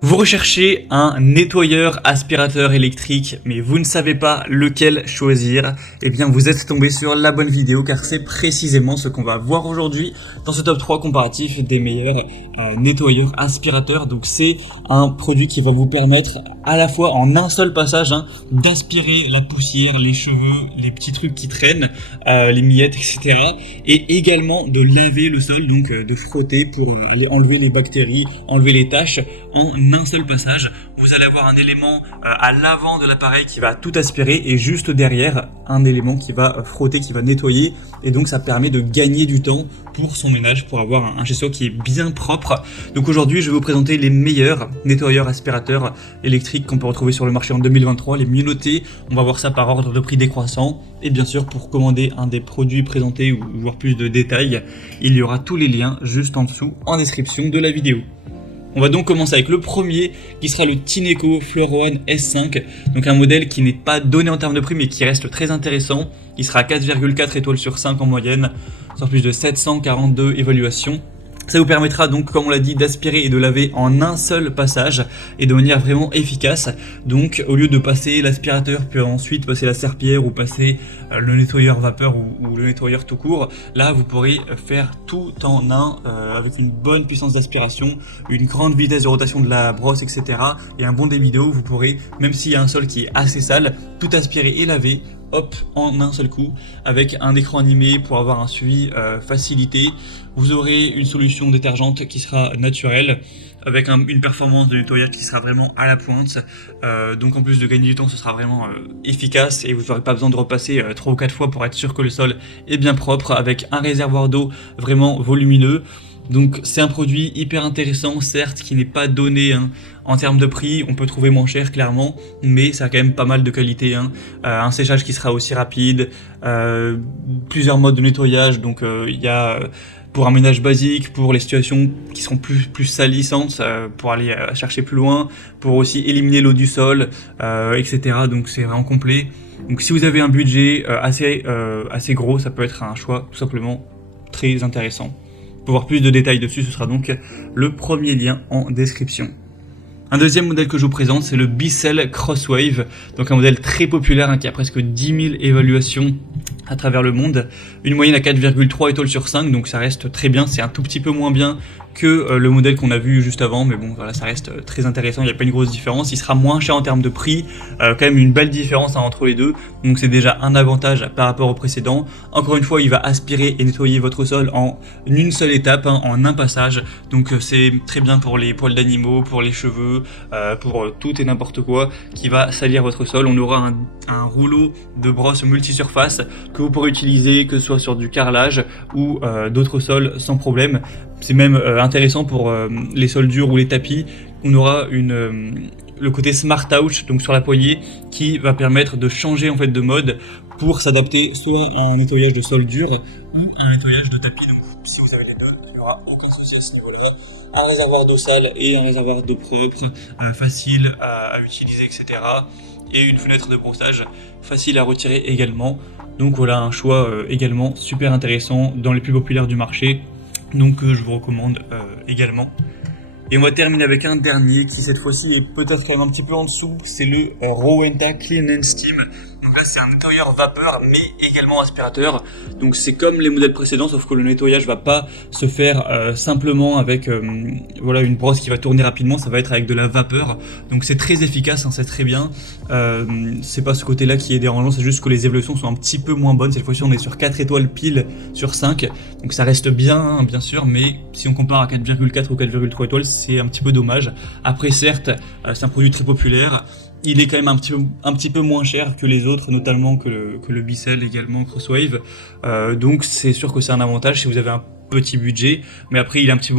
Vous recherchez un nettoyeur aspirateur électrique, mais vous ne savez pas lequel choisir. Eh bien, vous êtes tombé sur la bonne vidéo car c'est précisément ce qu'on va voir aujourd'hui dans ce top 3 comparatif des meilleurs nettoyeurs aspirateurs. Donc, c'est un produit qui va vous permettre à la fois en un seul passage d'aspirer la poussière, les cheveux, les petits trucs qui traînent, les miettes, etc. Et également de laver le sol, donc de frotter pour aller enlever les bactéries, enlever les taches en un seul passage. Vous allez avoir un élément à l'avant de l'appareil qui va tout aspirer et juste derrière un élément qui va frotter, qui va nettoyer, et donc ça permet de gagner du temps pour son ménage, pour avoir un chez soi qui est bien propre. Donc aujourd'hui je vais vous présenter les meilleurs nettoyeurs aspirateurs électriques qu'on peut retrouver sur le marché en 2023, les mieux notés. On va voir ça par ordre de prix décroissant, et bien sûr pour commander un des produits présentés ou voir plus de détails, il y aura tous les liens juste en dessous en description de la vidéo. On va donc commencer avec le premier qui sera le Tineco Floor-One S5, donc un modèle qui n'est pas donné en termes de prix mais qui reste très intéressant. Il sera à 4,4 étoiles sur 5 en moyenne, sur plus de 742 évaluations. Ça vous permettra donc, comme on l'a dit, d'aspirer et de laver en un seul passage et de manière vraiment efficace. Donc au lieu de passer l'aspirateur puis ensuite passer la serpillière ou passer le nettoyeur vapeur ou le nettoyeur tout court, là vous pourrez faire tout en un avec une bonne puissance d'aspiration, une grande vitesse de rotation de la brosse, etc. et un bon débit d'eau. Vous pourrez, même s'il y a un sol qui est assez sale, tout aspirer et laver hop, en un seul coup, avec un écran animé pour avoir un suivi facilité. Vous aurez une solution détergente qui sera naturelle, avec une performance de nettoyage qui sera vraiment à la pointe. Donc en plus de gagner du temps, ce sera vraiment efficace et vous n'aurez pas besoin de repasser 3 ou 4 fois pour être sûr que le sol est bien propre, avec un réservoir d'eau vraiment volumineux. Donc c'est un produit hyper intéressant, certes, qui n'est pas donné en termes de prix. On peut trouver moins cher clairement, mais ça a quand même pas mal de qualité. Un séchage qui sera aussi rapide, plusieurs modes de nettoyage, donc il y a pour un ménage basique, pour les situations qui seront plus salissantes, pour aller chercher plus loin, pour aussi éliminer l'eau du sol, etc. Donc c'est vraiment complet. Donc si vous avez un budget assez gros, ça peut être un choix tout simplement très intéressant. Pour voir plus de détails dessus, ce sera donc le premier lien en description. Un deuxième modèle que je vous présente, c'est le Bissell Crosswave, donc un modèle très populaire qui a presque 10 000 évaluations à travers le monde, une moyenne à 4,3 étoiles sur 5, donc ça reste très bien. C'est un tout petit peu moins bien que le modèle qu'on a vu juste avant, mais bon voilà, ça reste très intéressant, il n'y a pas une grosse différence. Il sera moins cher en termes de prix, quand même une belle différence entre les deux, donc c'est déjà un avantage par rapport au précédent. Encore une fois, il va aspirer et nettoyer votre sol en une seule étape, en un passage, donc c'est très bien pour les poils d'animaux, pour les cheveux, pour tout et n'importe quoi qui va salir votre sol. On aura un rouleau de brosse multisurface que vous pourrez utiliser, que ce soit sur du carrelage ou d'autres sols sans problème. C'est même intéressant pour les sols durs ou les tapis. On aura le côté Smart Touch, donc sur la poignée, qui va permettre de changer en fait de mode pour s'adapter soit à un nettoyage de sol dur ou à un nettoyage de tapis. Donc si vous avez les deux, il n'y aura aucun souci à ce niveau-là. Un réservoir d'eau sale et un réservoir d'eau propre, facile à utiliser, etc. Et une fenêtre de brossage facile à retirer également. Donc voilà un choix également super intéressant, dans les plus populaires du marché. Donc je vous recommande également. Et on va terminer avec un dernier qui cette fois-ci est peut-être quand même un petit peu en dessous, c'est le Rowenta Clean and Steam. Donc là c'est un nettoyeur vapeur mais également aspirateur. Donc c'est comme les modèles précédents, sauf que le nettoyage va pas se faire simplement avec voilà, une brosse qui va tourner rapidement, ça va être avec de la vapeur. Donc c'est très efficace, c'est très bien. C'est pas ce côté-là qui est dérangeant, c'est juste que les évolutions sont un petit peu moins bonnes. Cette fois-ci on est sur 4 étoiles pile sur 5. Donc ça reste bien, bien sûr, mais si on compare à 4,4 ou 4,3 étoiles, c'est un petit peu dommage. Après certes, c'est un produit très populaire. Il est quand même un petit peu moins cher que les autres, notamment que le Bissell également Crosswave. Donc c'est sûr que c'est un avantage si vous avez un petit budget, mais après il est un petit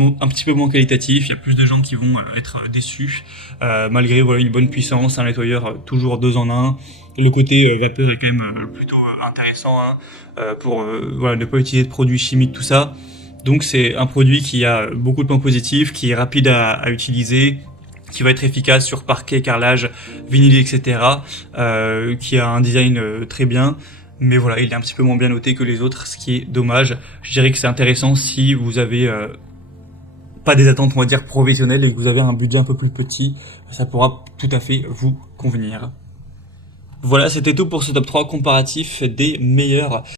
peu moins qualitatif. Il y a plus de gens qui vont être déçus, malgré voilà, une bonne puissance, un nettoyeur toujours 2 en 1. Le côté vapeur est quand même plutôt intéressant pour voilà, ne pas utiliser de produits chimiques, tout ça. Donc c'est un produit qui a beaucoup de points positifs, qui est rapide à utiliser, qui va être efficace sur parquet, carrelage, vinyle, etc. Qui a un design très bien. Mais voilà, il est un petit peu moins bien noté que les autres, ce qui est dommage. Je dirais que c'est intéressant si vous avez pas des attentes, on va dire, professionnelles et que vous avez un budget un peu plus petit, ça pourra tout à fait vous convenir. Voilà, c'était tout pour ce top 3 comparatif des meilleurs